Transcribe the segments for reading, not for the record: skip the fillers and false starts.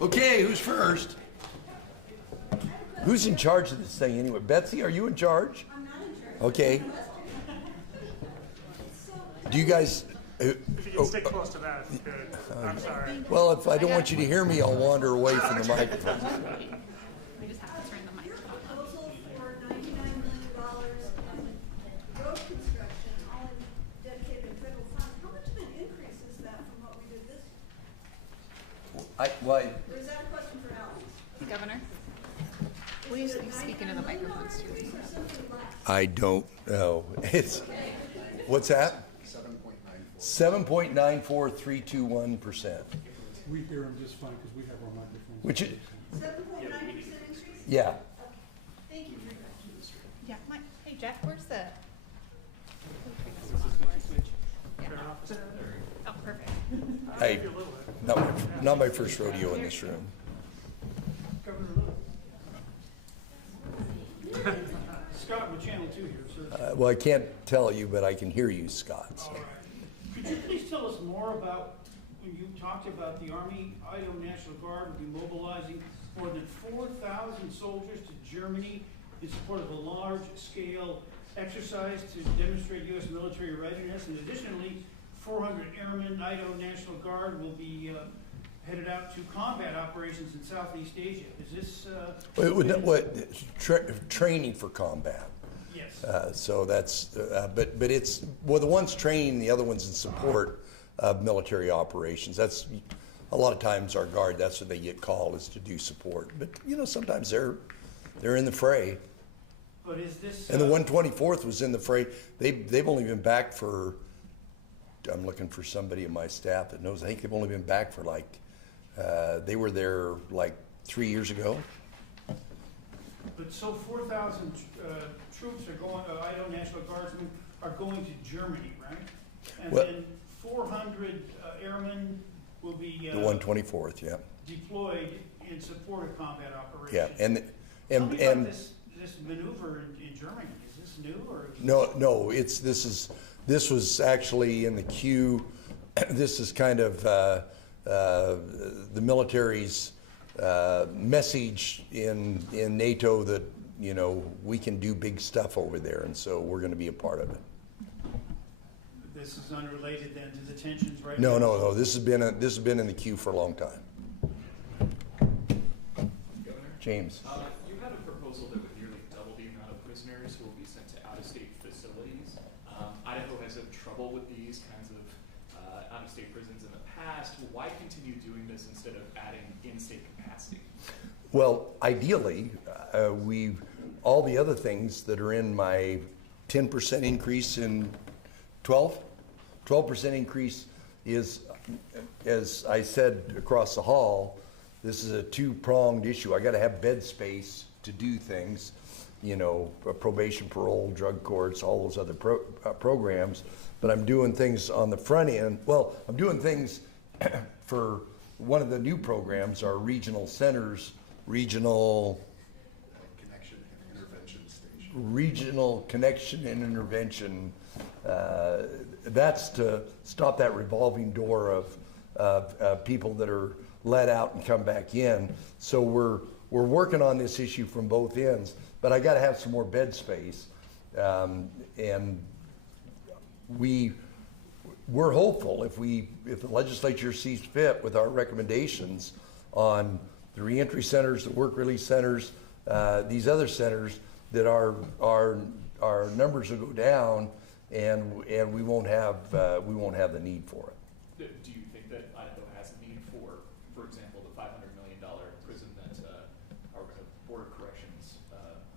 Okay, who's first? Who's in charge of this thing anyway? Betsy, are you in charge? I'm not in charge. Okay. Do you guys? If you can stick close to that, it's good. I'm sorry. Well, if I don't want you to hear me, I'll wander away from the microphone. We just have to turn the microphone on. Proposal for $99 million road construction, all in dedicated federal funds. How much of an increase is that from what we did this year? Or is that a question for Alex? Governor, will you speak into the microphones too? Increase or something less? I don't know. It's what's that? 7.94321%. We hear them just fine because we have our microphones. Which is 7.9% increase? yeah. Thank you very much. Yeah, hey Jeff, where's the? Yeah. Oh, perfect. Hey, not my first rodeo in this room. Scott with Channel 2 here, sir. Well, I can't tell you, but I can hear you, Scott. So. All right. Could you please tell us more about when you talked about the Army Idaho National Guard will be mobilizing more than 4,000 soldiers to Germany in support of a large-scale exercise to demonstrate U.S. military readiness, and additionally, 400 airmen Idaho National Guard will be headed out to combat operations in Southeast Asia. Is this? Training for combat. Yes. So that's, but it's, well, the one's training, the other one's in support of military operations. That's, a lot of times our Guard, that's what they get called, is to do support. But, you know, sometimes they're in the fray. But is this? And the 124th was in the fray. They've only been back for, I'm looking for somebody in my staff that knows, I think they've only been back for like, they were there like 3 years ago. But so 4,000 troops are going, Idaho National Guardsmen are going to Germany, right? And Well- then 400 airmen will be The 124th, yeah. deployed in support of combat operations. Yeah, Tell and me about this maneuver in Germany. Is this new or? no, this was actually in the queue. This is kind of the military's message in NATO that, you know, we can do big stuff over there, and so we're going to be a part of it. This is unrelated then to the tensions right No, now? no. This has been in the queue for a long time. Governor? James. You had a proposal that would nearly double the amount of prisoners who will be sent to out-of-state facilities. Idaho has had trouble with these kinds of out-of-state prisons in the past. Why continue doing this instead of adding in-state capacity? Well, ideally, all the other things that are in my 10% increase in 12% increase is, as I said across the hall, this is a two-pronged issue. I got to have bed space to do things, you know, probation, parole, drug courts, all those other programs. But I'm doing things on the front end. Well, I'm doing things for one of the new programs, our regional centers, regional connection and intervention. That's to stop that revolving door of people that are let out and come back in. So we're working on this issue from both ends, but I got to have some more bed space, and we're hopeful if the legislature sees fit with our recommendations on the reentry centers, the work release centers, these other centers, that our numbers will go down, and we won't have the need for it. Do you think that Idaho has a need for example, the $500 million prison that our Board of Corrections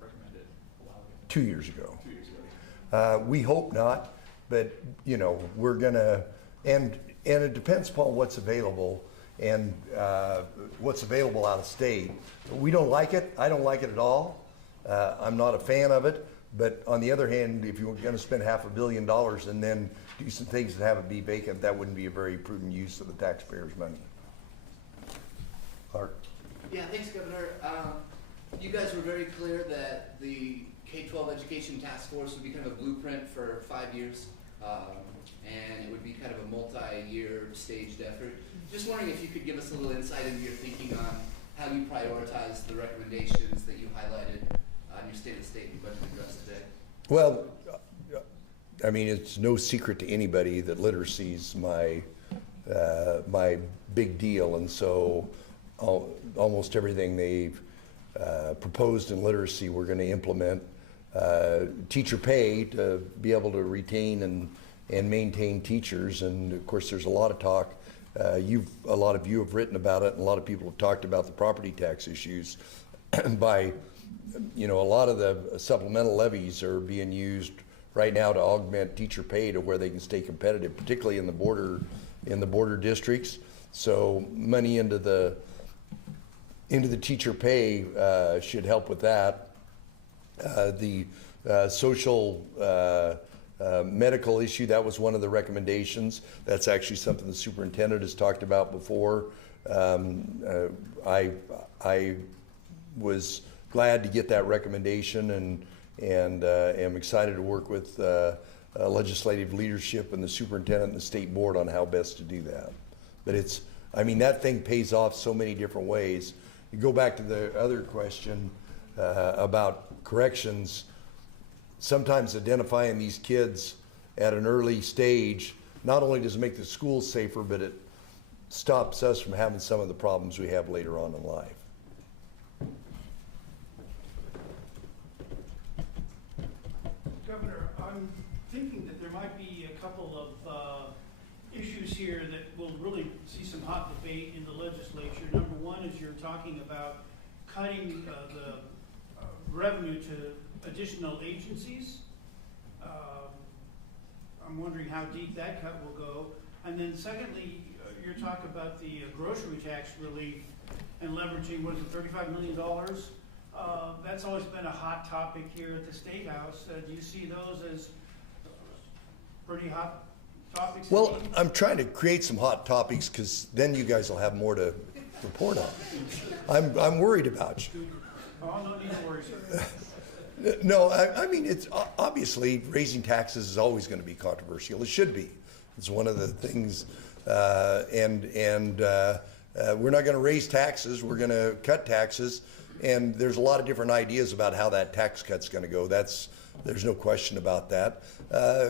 recommended a while ago? 2 years ago. 2 years ago. We hope not, but you know, we're gonna, and it depends upon what's available and what's available out of state. We don't like it. I don't like it at all. I'm not a fan of it. But on the other hand, if you're going to spend $500 million and then do some things that have it be vacant, that wouldn't be a very prudent use of the taxpayers' money. Clark. Yeah, thanks, Governor. You guys were very clear that the K-12 Education Task Force would be kind of a blueprint for 5 years, and it would be kind of a multi-year staged effort. Just wondering if you could give us a little insight into your thinking on how you prioritize the recommendations that you highlighted on your state of the state and budget address today. Well, I mean, it's no secret to anybody that literacy is my big deal, and so almost everything they've proposed in literacy we're going to implement. Teacher pay to be able to retain and maintain teachers, and of course there's a lot of talk. A lot of you have written about it, and a lot of people have talked about the property tax issues. By, a lot of the supplemental levies are being used right now to augment teacher pay to where they can stay competitive, particularly in the border districts. So money into the teacher pay should help with that. The social medical issue, that was one of the recommendations. That's actually something the superintendent has talked about before. I was glad to get that recommendation, and am excited to work with legislative leadership and the superintendent and the state board on how best to do that. But that thing pays off so many different ways. You go back to the other question about corrections. Sometimes identifying these kids at an early stage not only does it make the schools safer, but it stops us from having some of the problems we have later on in life. Governor, I'm thinking that there might be a couple of issues here that will really see some hot debate in the legislature. Number one is you're talking about cutting the revenue to additional agencies. I'm wondering how deep that cut will go. And then secondly, you're talking about the grocery tax relief and leveraging, what is it, $35 million? That's always been a hot topic here at the State House. Do you see those as pretty hot topics? Well, I'm trying to create some hot topics because then you guys will have more to report on. I'm worried about you. Oh, no need to worry, sir. No, I mean, it's obviously raising taxes is always going to be controversial. It should be. It's one of the things, and we're not going to raise taxes. We're going to cut taxes, and there's a lot of different ideas about how that tax cut's going to go. There's no question about that.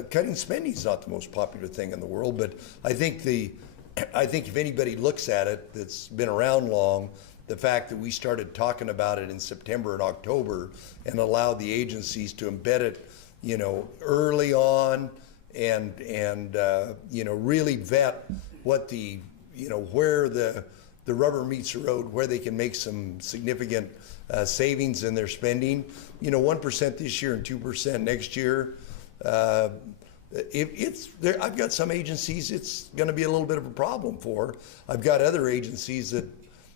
Cutting spending is not the most popular thing in the world, but I think if anybody looks at it that's been around long, the fact that we started talking about it in September and October and allowed the agencies to embed it, early on and really vet what where the rubber meets the road, where they can make some significant savings in their spending. 1% this year and 2% next year. I've got some agencies it's going to be a little bit of a problem for. I've got other agencies that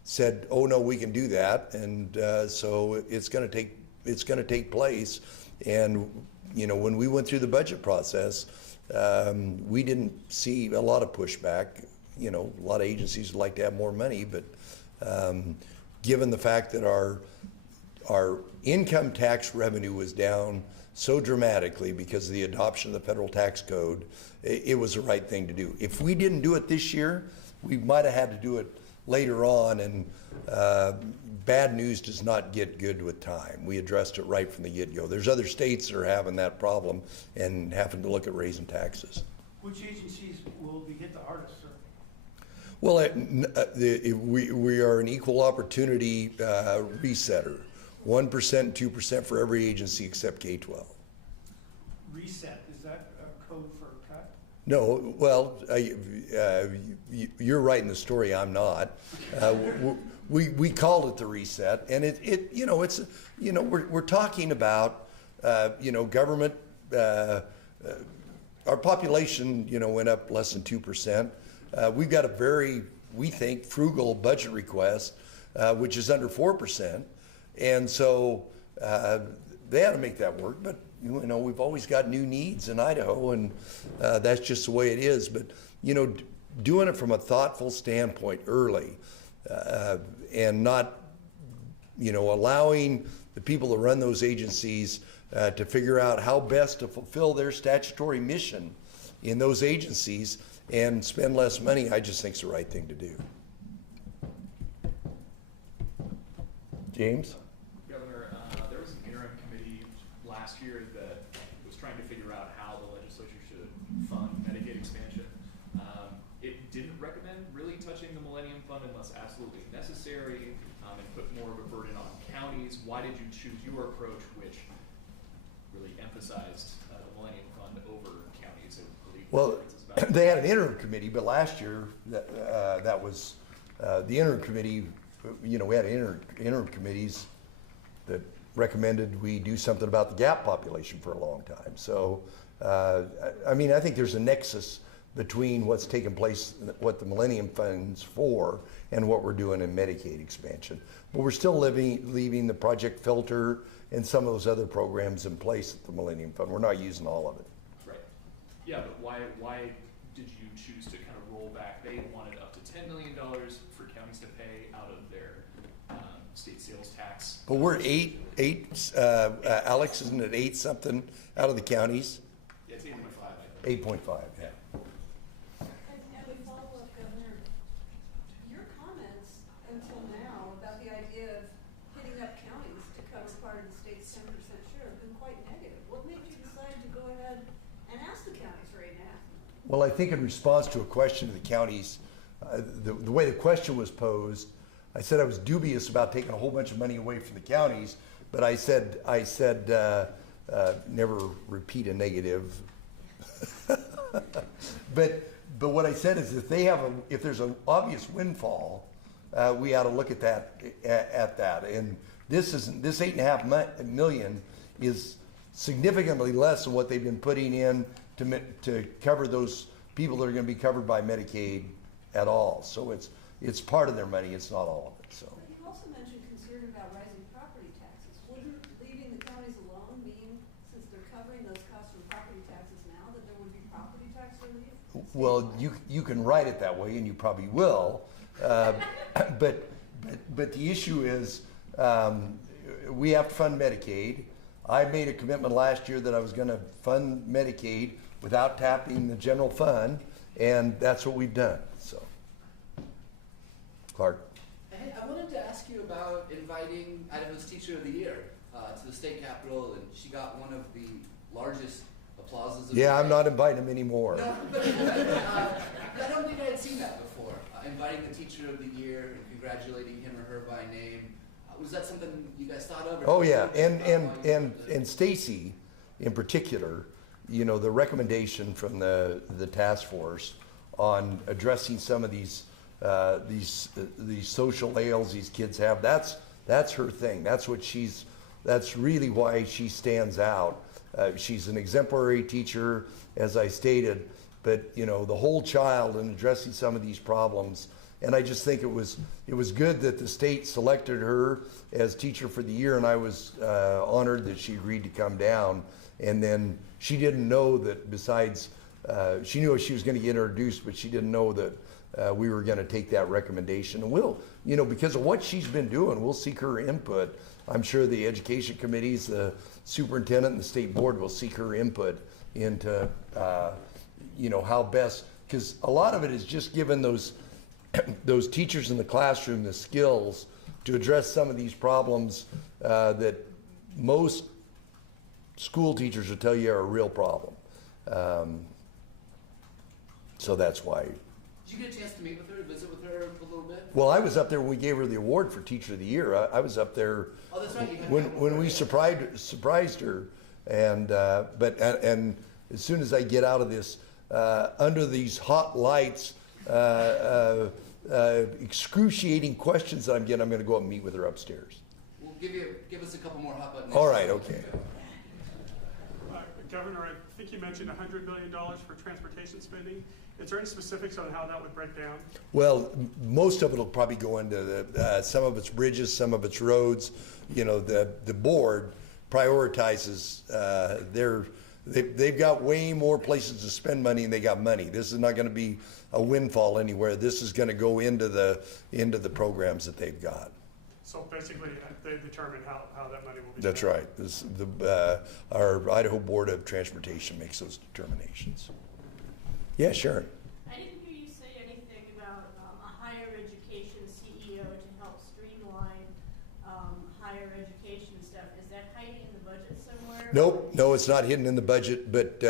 said, "Oh no, we can do that," and so it's going to take place. And when we went through the budget process, we didn't see a lot of pushback. A lot of agencies would like to have more money, but given the fact that our income tax revenue was down so dramatically because of the adoption of the federal tax code, it was the right thing to do. If we didn't do it this year, we might have had to do it later on, and bad news does not get good with time. We addressed it right from the get-go. There's other states that are having that problem and having to look at raising taxes. Which agencies will be hit the hardest, sir? Well, we are an equal opportunity resetter. 1% and 2% for every agency except K-12. Reset, is that a code for cut? No, well, you're writing the story. I'm not. We called it the reset, and we're talking about government. Our population went up less than 2%. We've got a very, we think, frugal budget request, which is under 4%, and so they had to make that work. But we've always got new needs in Idaho, and that's just the way it is. But, doing it from a thoughtful standpoint early, and not, allowing the people that run those agencies to figure out how best to fulfill their statutory mission in those agencies and spend less money, I just think is the right thing to do. James? Governor, there was an interim committee last year that was trying to figure out how the legislature should fund Medicaid expansion. It didn't recommend really touching the Millennium Fund unless absolutely necessary, and put more of a burden on counties. Why did you choose your approach, which really emphasized the Millennium Fund over counties? I believe Well, the difference is about- they had an interim committee, but last year, that was, the interim committee, we had interim committees that recommended we do something about the gap population for a long time. So, I think there's a nexus between what's taking place, what the Millennium Fund's for, and what we're doing in Medicaid expansion. But we're still leaving the Project Filter and some of those other programs in place at the Millennium Fund. We're not using all of it. Right. Yeah, but why did you choose to kind of roll back? They wanted up to $10 million for counties to pay out of their state sales tax. But we're Alex, isn't it 8 something out of the counties? Yeah, it's 8.5, I think. 8.5, yeah. And we follow up, Governor, your comments until now about the idea of hitting up counties to cover part of the state's 10% share have been quite negative. What made you decide to go ahead and ask the counties right now? Well, I think in response to a question of the counties, the way the question was posed, I said I was dubious about taking a whole bunch of money away from the counties, but I said never repeat a negative. But what I said is if there's an obvious windfall, we ought to look at that. And this $8.5 million is significantly less than what they've been putting in to cover those people that are going to be covered by Medicaid at all. So it's part of their money. It's not all of it. So. But you also mentioned concern about rising property taxes. Wouldn't leaving the counties alone mean, since they're covering those costs from property taxes now, that there would be property tax relief? Well, you can write it that way, and you probably will. But the issue is we have to fund Medicaid. I made a commitment last year that I was going to fund Medicaid without tapping the general fund, and that's what we've done. So, Clark. Hey, I wanted to ask you about inviting Idaho's Teacher of the Year to the state capitol, and she got one of the largest applauses. Of Yeah, the I'm day. not inviting him anymore. No, but I don't think I had seen that before. Inviting the Teacher of the Year and congratulating him or her by name. Was that something you guys thought of? Oh yeah, and Stacy, in particular, the recommendation from the task force on addressing some of these social ails these kids have. That's her thing. That's really why she stands out. She's an exemplary teacher, as I stated, but the whole child and addressing some of these problems. And I just think it was good that the state selected her as Teacher for the Year, and I was honored that she agreed to come down. And then she didn't know that besides, she knew she was going to get introduced, but she didn't know that we were going to take that recommendation. And we'll, because of what she's been doing, we'll seek her input. I'm sure the education committees, the superintendent, and the state board will seek her input into, how best, because a lot of it is just giving those teachers in the classroom the skills to address some of these problems that most school teachers will tell you are a real problem. So that's why. Did you get a chance to meet with her, visit with her a little bit? Well, I was up there when we gave her the award for Teacher of the Year. I was up there That's right, you had when we surprised her, and as soon as I get out of this, under these hot lights, excruciating questions that I'm getting, I'm going to go up and meet with her upstairs. We'll give us a couple more hot buttons. All right, okay. Governor, I think you mentioned $100 million for transportation spending. Is there any specifics on how that would break down? Well, most of it will probably go into some of it's bridges, some of it's roads. The board prioritizes. They've got way more places to spend money, and they got money. This is not going to be a windfall anywhere. This is going to go into the programs that they've got. So basically, they determine how that money will be That's spent. right. Our Idaho Board of Transportation makes those determinations. Yeah, Sharon. I didn't hear you say anything about a higher education CEO to help streamline higher education stuff, is that hiding in the budget somewhere? Nope, no, it's not hidden in the budget, but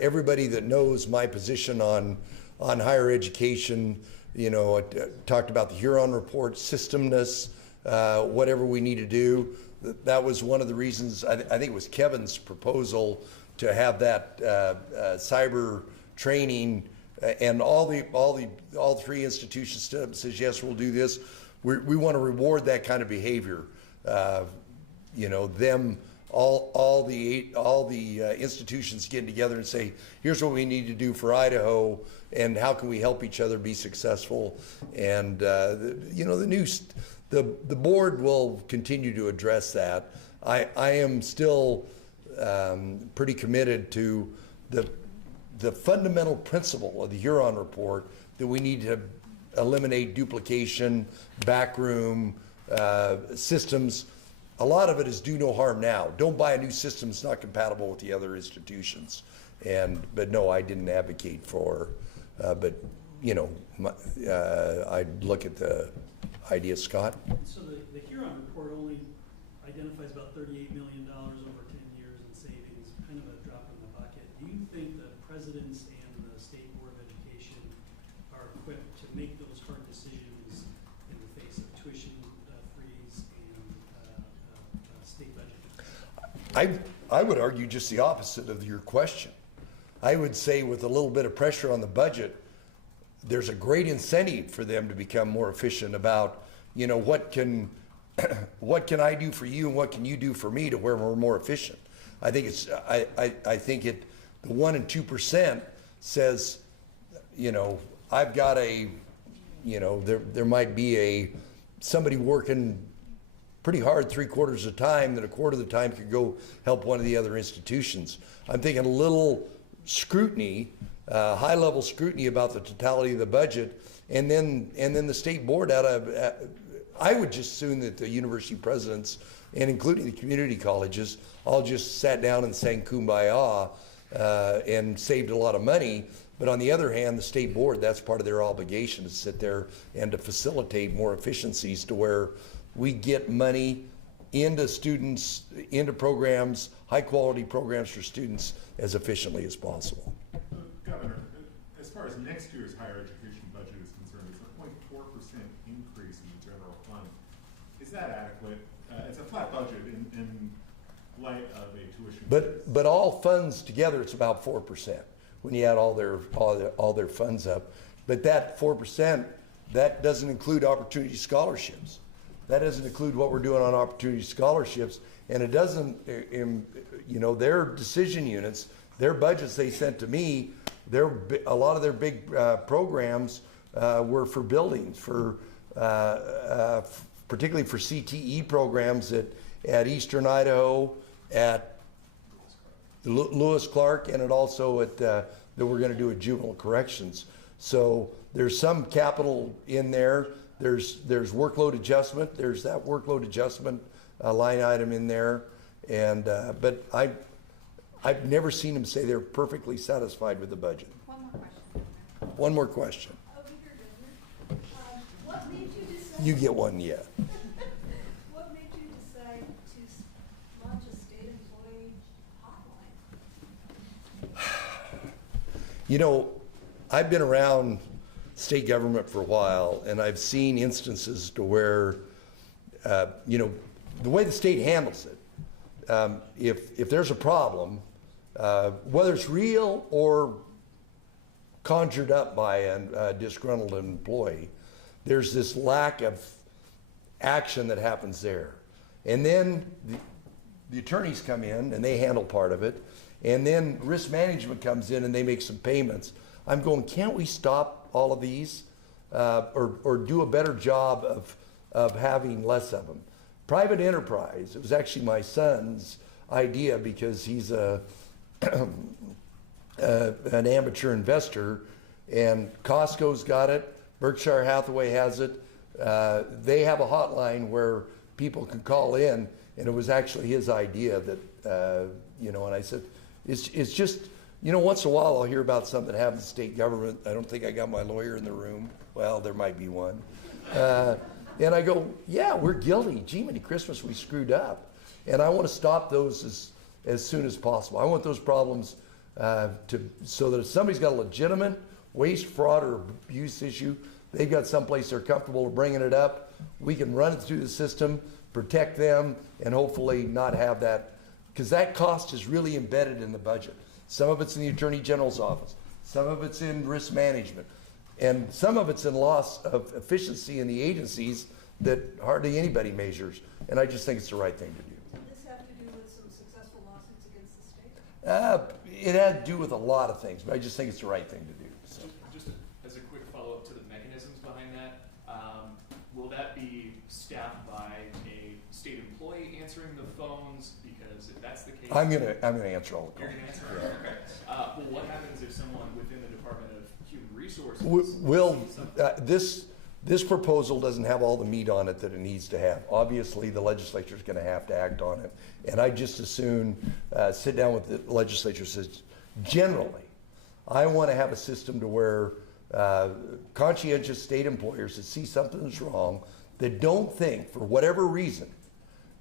everybody that knows my position on higher education, you know, talked about the Huron report, systemness, whatever we need to do. That was one of the reasons, I think it was Kevin's proposal to have that cyber training, and all three institutions stood up and says, yes, we'll do this. We want to reward that kind of behavior. You know, all the institutions getting together and say, here's what we need to do for Idaho, and how can we help each other be successful. And you know, the board will continue to address that. I am still pretty committed to the fundamental principle of the Huron report, that we need to eliminate duplication, backroom, systems. A lot of it is do no harm now. Don't buy a new system that's not compatible with the other institutions. But no, I didn't advocate for, but you know, I'd look at the idea, Scott. So the Huron report only identifies about $38 million over 10 years in savings, kind of a drop in the bucket. Do you think the presidents and the State Board of Education are equipped to make those hard decisions in the face of tuition freeze and state budget? I would argue just the opposite of your question. I would say with a little bit of pressure on the budget, there's a great incentive for them to become more efficient about, you know, what can I do for you and what can you do for me, to where we're more efficient. I think I think the 1% and 2% says, you know, I've got you know, there might be somebody working pretty hard 3/4 of the time, that a quarter of the time could go help one of the other institutions. I'm thinking a little scrutiny, high-level scrutiny about the totality of the budget, and then the state board I would just assume that the university presidents, and including the community colleges, all just sat down and sang Kumbaya and saved a lot of money. But on the other hand, the state board, that's part of their obligation, to sit there and to facilitate more efficiencies, to where we get money into students, into programs, high-quality programs for students, as efficiently as possible. Governor, as far as next year's higher education budget is concerned, it's a 0.4% increase in the general fund. Is that adequate? It's a flat budget in light of a tuition. But all funds together, it's about 4% when you add all their funds up. But that 4%, that doesn't include opportunity scholarships. That doesn't include what we're doing on opportunity scholarships, and it doesn't, you know, their decision units, their budgets they sent to me, a lot of their big programs were for buildings, particularly for CTE programs at Eastern Idaho, at Lewis Clark, and also that we're going to do at juvenile corrections. So there's some capital in there. There's workload adjustment. There's that workload adjustment line item in there, and but I've never seen them say they're perfectly satisfied with the budget. One more question. One more question. Over here, Governor. What made you decide? You get one yet. What made you decide to launch a state employee hotline? You know, I've been around state government for a while, and I've seen instances to where, you know, the way the state handles it, if there's a problem, whether it's real or conjured up by a disgruntled employee, there's this lack of action that happens there. And then the attorneys come in and they handle part of it, and then risk management comes in and they make some payments. I'm going, can't we stop all of these or do a better job of having less of them? Private enterprise, it was actually my son's idea, because he's an amateur investor, and Costco's got it, Berkshire Hathaway has it. They have a hotline where people can call in, and it was actually his idea that, you know, and I said, it's just, you know, once in a while I'll hear about something that happens in state government. I don't think I got my lawyer in the room. Well, there might be one. And I go, yeah, we're guilty. Gee, many Christmas we screwed up. And I want to stop those as soon as possible. I want those problems so that if somebody's got a legitimate waste, fraud, or abuse issue, they've got someplace they're comfortable bringing it up. We can run it through the system, protect them, and hopefully not have that, because that cost is really embedded in the budget. Some of it's in the Attorney General's office. Some of it's in risk management. And some of it's in loss of efficiency in the agencies that hardly anybody measures. And I just think it's the right thing to do. Did this have to do with some successful lawsuits against the state? It had to do with a lot of things, but I just think it's the right thing to do. So. Just as a quick follow-up to the mechanisms behind that, will that be staffed by a state employee answering the phones? Because if that's the case, I'm gonna answer all the you're calls. gonna answer. Okay. Well, what happens if someone within the Department of Human Resources Will sees something? this proposal doesn't have all the meat on it that it needs to have. Obviously, the legislature is going to have to act on it, and I just as soon sit down with the legislature. Says generally, I want to have a system to where conscientious state employers that see something that's wrong, that don't think for whatever reason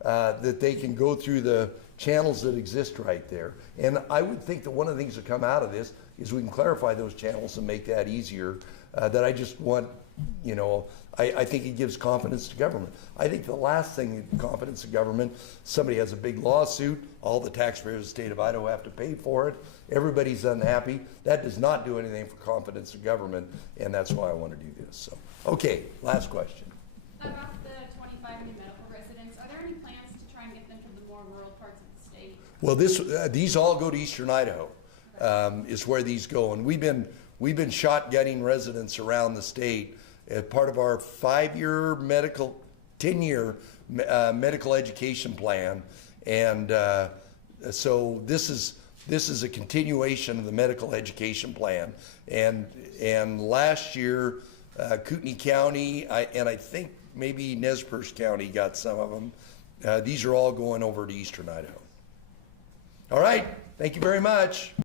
that they can go through the channels that exist right there. And I would think that one of the things that come out of this is we can clarify those channels and make that easier. That I just want, I think it gives confidence to government. I think the last thing, confidence to government, somebody has a big lawsuit, all the taxpayers of the state of Idaho have to pay for it, everybody's unhappy. That does not do anything for confidence of government, and that's why I want to do this. So, okay, last question. About the 25 new medical residents, are there any plans to try and get them to the more rural parts of the state? Well, these all go to Eastern Idaho, is where these go, and we've been shotgunning residents around the state as part of our 10-year medical education plan, and so this is a continuation of the medical education plan, and last year Kootenai County and I think maybe Nez Perce County got some of them. These are all going over to Eastern Idaho. All right, thank you very much.